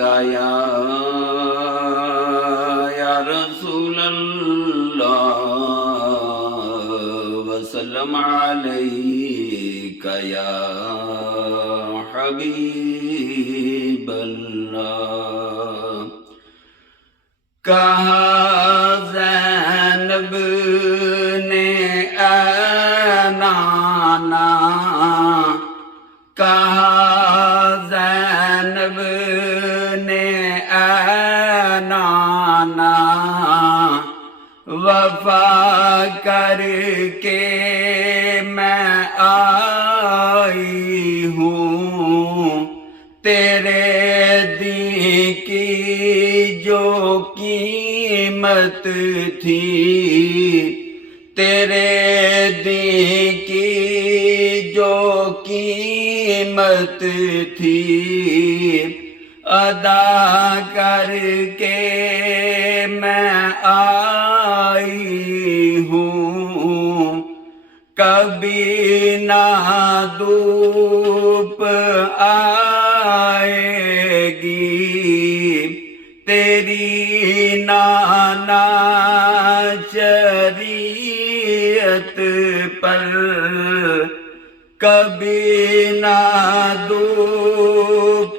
یا رسول اللہ وسلم علیک یا حبیب اللہ۔ کہا زینب نے اے نانا، کہا زینب نے اے نانا، وفا کر کے میں آئی ہوں، تیرے دین کی جو قیمت تھی، تیرے دین کی جو قیمت تھی، ادا کر کے میں آئی ہوں، کبھی نہ دھوپ آئے گی تیری نانا شریعت پر، کبھی نہ دھوپ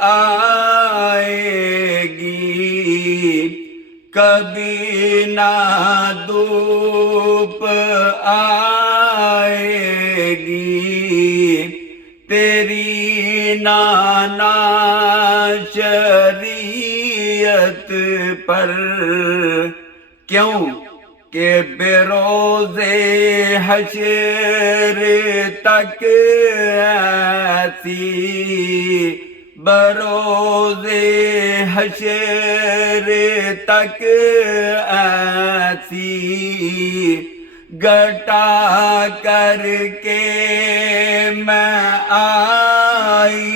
آئے گی، کبھی نہ دھوپ آئے گی تیری نانا شریعت پر۔ کیوں کہ بروز حشر تک ایسی، بروز حشر تک ایسی گٹا کر کے میں آئی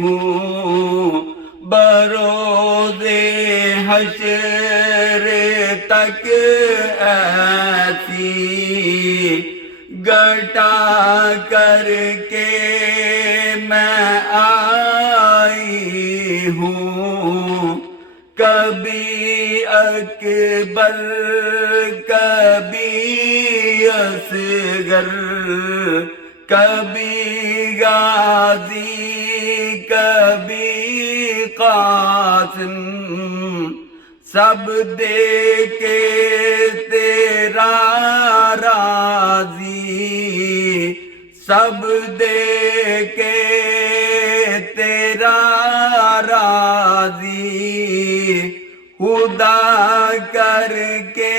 ہوں، بروز حشر تک ایسی گٹا کر کے میں آئی ہوں، کبھی اکبر کبھی اصغر، کبھی غازی کبھی قاسم، سب دیکھے تیرا راضی، سب دیکھے تیرا راضی، خدا کر کے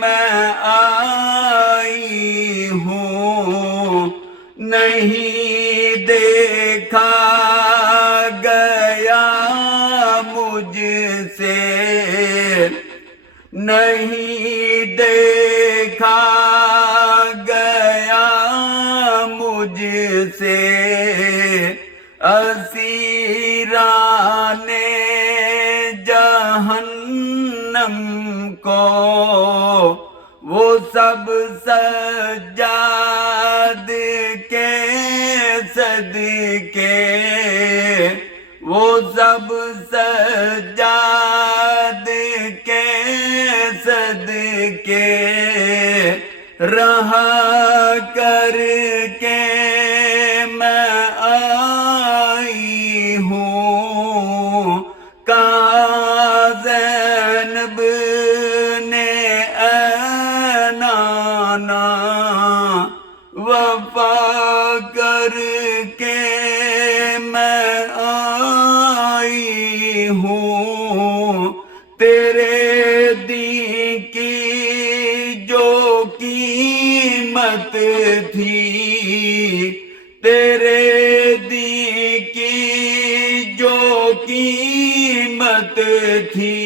میں آئی ہوں، نہیں دیکھا گیا مجھ سے، نہیں دیکھا گیا مجھ سے، اسیران جہنم کو وہ سب سجاد کے صدقے، وہ سب سجاد کے صدقے رہا کر کے میں آئی ہوں، کہا زینب نے اے نانا، وفا کر کے میں آئی ہوں، تیرے دین کی جو قیمت تھی، تیرے دین کی جو قیمت تھی،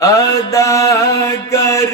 ادا کر